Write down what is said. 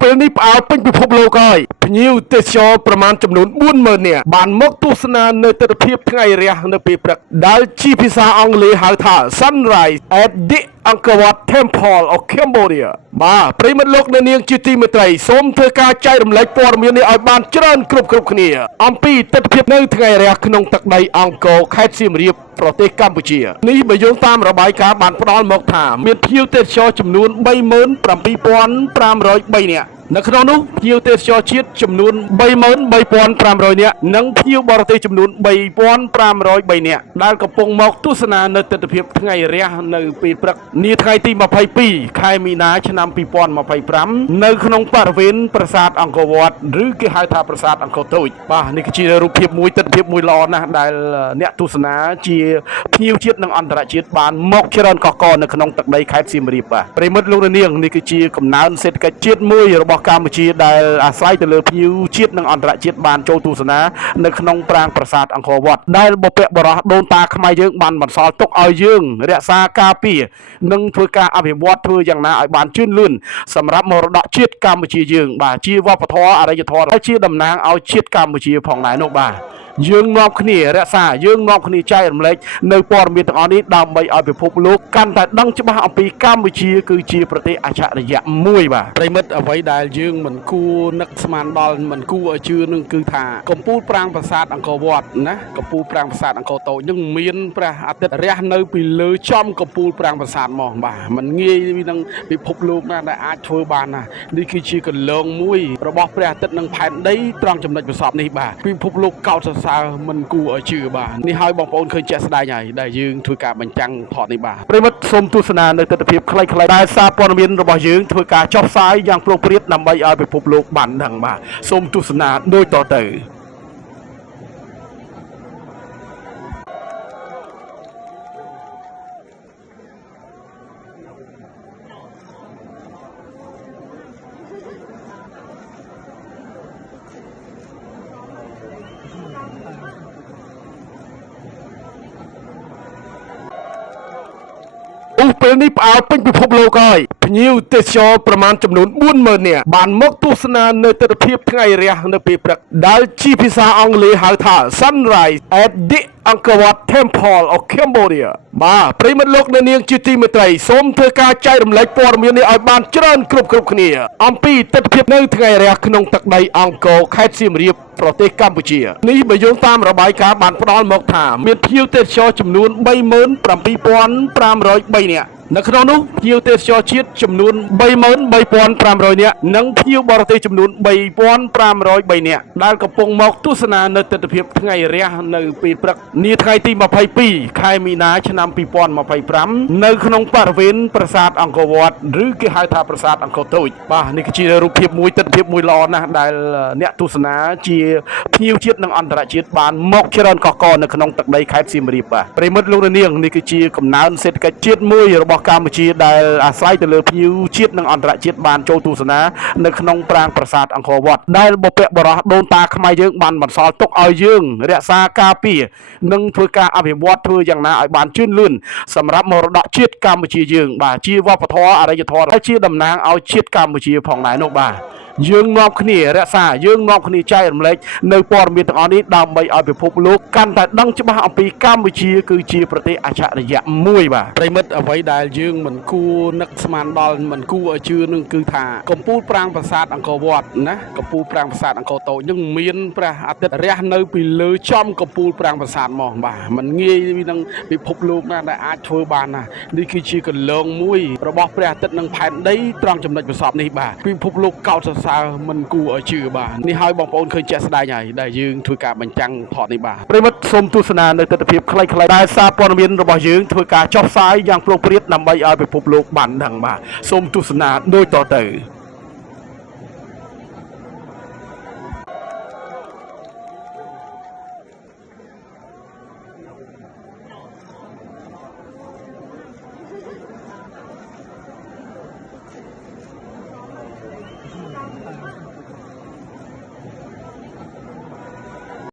ពេលនេះផ្អើលពេញពិភពលោកហើយភ្ញៀវទេសចរប្រមាណចំនួន40000នាក់បានមកទស្សនានៅទិដ្ឋភាពថ្ងៃរះនៅពេលព្រឹកដែលជាភាសាអង់គ្លេសហៅថា Sunrise at the Angkor Wat Temple of Cambodia បាទប្រិមត្តលោកអ្នកនាងជាទីមេត្រីសូមធ្វើការចែករំលែកព័ត៌មាននេះឲ្យបានច្រើនគ្រប់គ្នាអំពីទិដ្ឋភាពនៅថ្ងៃរះក្នុងទឹកដីអង្គរខេត្តសៀមរាបប្រទេសកម្ពុជានេះបើយោងតាមរបាយការណ៍បានផ្ដល់មកថាមានភ្ញៀវទេសចរចំនួន37503នាក់នៅក្នុងនោះភ្ញៀវទេសចរជាតិចំនួន33500នាក់និងភ្ញៀវបរទេសចំនួន3503នាក់ដែលកំពុងមកទស្សនានៅទិដ្ឋភាពថ្ងៃរះនៅពេលព្រឹកនាថ្ងៃទី22ខែមីនាឆ្នាំ2025នៅក្នុងបរិវេណប្រាសាទអង្គរវត្តឬគេហៅថាប្រាសាទអង្គរតូចបាទនេះគឺជារូបភាពមួយទិដ្ឋភាពមួយល្អណាស់ដែលអ្នកទស្សនាជាភ្ញៀវជាតិនិងអន្តរជាតិបានមកច្រើនកកកនៅក្នុងទឹកដីខេត្តសៀមរាបបាទប្រិមិត្តលោកនាងនេះគឺជាកំណើនសេដ្ឋកិច្ចជាតិមួយរបស់កម្ពុជាដែលអាស្រ័យទៅលើភ្ញៀវជាតិនិងអន្តរជាតិបានចូលទស្សនានៅក្នុងប្រាង្គប្រាសាទអង្គរវត្តដែលបុព្វបុរសដូនតាខ្មែរយើងបានបន្សល់ទុកឲ្យយើងរក្សាការពារនិងធ្វើការអភិវឌ្ឍធ្វើយ៉ាងណាឲ្យបានជឿនលឿនសម្រាប់មរតកជាតិកម្ពុជាយើងបាទជាវប្បធម៌អរិយធម៌ដែលជាតំណាងឲ្យជាតិកម្ពុជាផងដែរនោះបាទយើងនាំគ្នារក្សាយើងនាំគ្នាចែករំលែកនៅព័ត៌មានទាំងអស់នេះដើម្បីឲ្យពិភពលោកកាន់តែដឹងច្បាស់អំពីកម្ពុជាគឺជាប្រទេសអច្ឆរិយៈមួយបាទប្រិមិត្តអ្វីដែលយើងមិនគួរនឹកស្មានដល់មិនគួរឲ្យជឿនឹងគឺថាកំពូលប្រាង្គប្រាសាទអង្គរវត្តណាកំពូលប្រាង្គប្រាសាទអង្គរតូចនឹងមានព្រះអាទិត្យរះនៅពីលើចំកំពូលប្រាង្គប្រាសាទហ្មងបាទมันងាយនឹងពិភពលោកណាដែលអាចធ្វើបានណានេះគឺជាកលងមួយរបស់ព្រះអាទិត្យនិងផែនដីត្រង់ចំណុចប្រសពនេះបាទពិភពលោកកោតសរសើរមិនគួរឲ្យជឿបាទនេះហើយបងប្អូនឃើញជាក់ស្ដែងហើយដែលយើងធ្វើការបញ្ចាំងថតនេះបាទប្រិមិត្តសូមទស្សនានៅទិដ្ឋភាពខ្លីៗដែលសារព័ត៌មានរបស់យើងធ្វើការចុះផ្សាយយ៉ាងប្រុងប្រយ័ត្នដើម្បីឲ្យពិភពលោកបានដឹងបាទសូមទស្សនាដូចតទៅពេលនេះផ្អើលពេញពិភពលោកហើយភ្ញៀវទេសចរប្រមាណចំនួន40000នាក់បានមកទស្សនានៅទិដ្ឋភាពថ្ងៃរះនៅពេលព្រឹកដែលជាភាសាអង់គ្លេសហៅថា Sunrise at the Angkor Wat Temple of Cambodia បាទប្រិមត្តលោកអ្នកនាងជាទីមេត្រីសូមធ្វើការចែករំលែកព័ត៌មាននេះឲ្យបានច្រើនគ្រប់គ្នាអំពីទិដ្ឋភាពនៅថ្ងៃរះក្នុងទឹកដីអង្គរខេត្តសៀមរាបប្រទេសកម្ពុជានេះបើយោងតាមរបាយការណ៍បានផ្ដល់មកថាមានភ្ញៀវទេសចរចំនួន37503នាក់នៅក្នុងនោះភ្ញៀវទេសចរជាតិចំនួន33500នាក់និងភ្ញៀវបរទេសចំនួន3503នាក់ដែលកំពុងមកទស្សនានៅទិដ្ឋភាពថ្ងៃរះនៅពេលព្រឹកនាថ្ងៃទី22ខែមីនាឆ្នាំ2025នៅក្នុងបរិវេណប្រាសាទអង្គរវត្តឬគេហៅថាប្រាសាទអង្គរតូចបាទនេះគឺជារូបភាពមួយទិដ្ឋភាពមួយល្អណាស់ដែលអ្នកទស្សនាជាភ្ញៀវជាតិនិងអន្តរជាតិបានមកច្រើនកកកនៅក្នុងទឹកដីខេត្តសៀមរាបបាទប្រិមិត្តលោកនាងនេះគឺជាកំណើនសេដ្ឋកិច្ចជាតិមួយរបស់កម្ពុជាដែលអាស្រ័យទៅលើភ្ញៀវជាតិនិងអន្តរជាតិបានចូលទស្សនានៅក្នុងប្រាង្គប្រាសាទអង្គរវត្តដែលបុព្វបុរសដូនតាខ្មែរយើងបានបន្សល់ទុកឲ្យយើងរក្សាការពារនិងធ្វើការអភិវឌ្ឍធ្វើយ៉ាងណាឲ្យបានជឿនលឿនសម្រាប់មរតកជាតិកម្ពុជាយើងបាទជាវប្បធម៌អរិយធម៌ដែលជាតំណាងឲ្យជាតិកម្ពុជាផងដែរនោះបាទយើងនាំគ្នារក្សាយើងនាំគ្នាចែករំលែកនៅព័ត៌មានទាំងអស់នេះដើម្បីឲ្យពិភពលោកកាន់តែដឹងច្បាស់អំពីកម្ពុជាគឺជាប្រទេសអច្ឆរិយៈមួយបាទប្រិមិត្តអ្វីដែលយើងមិនគួរនឹកស្មានដល់មិនគួរឲ្យជឿនឹងគឺថាកំពូលប្រាង្គប្រាសាទអង្គរវត្តណាកំពូលប្រាង្គប្រាសាទអង្គរតូចនឹងមានព្រះអាទិត្យរះនៅពីលើចំកំពូលប្រាង្គប្រាសាទហ្មងបាទมันងាយនឹងពិភពលោកណាដែលអាចធ្វើបានណានេះគឺជាកលងមួយរបស់ព្រះអាទិត្យនិងផែនដីត្រង់ចំណុចប្រសពនេះបាទពិភពលោកកោតសរសើរមិនគួរឲ្យជឿបាទនេះហើយបងប្អូនឃើញជាក់ស្ដែងហើយដែលយើងធ្វើការបញ្ចាំងថតនេះបាទប្រិមិត្តសូមទស្សនានៅទិដ្ឋភាពខ្លីៗដែលសារព័ត៌មានរបស់យើងធ្វើការចុះផ្សាយយ៉ាងប្រុងប្រយ័ត្នដើម្បីឲ្យពិភពលោកបានដឹងបាទសូមទស្សនាដូចតទៅ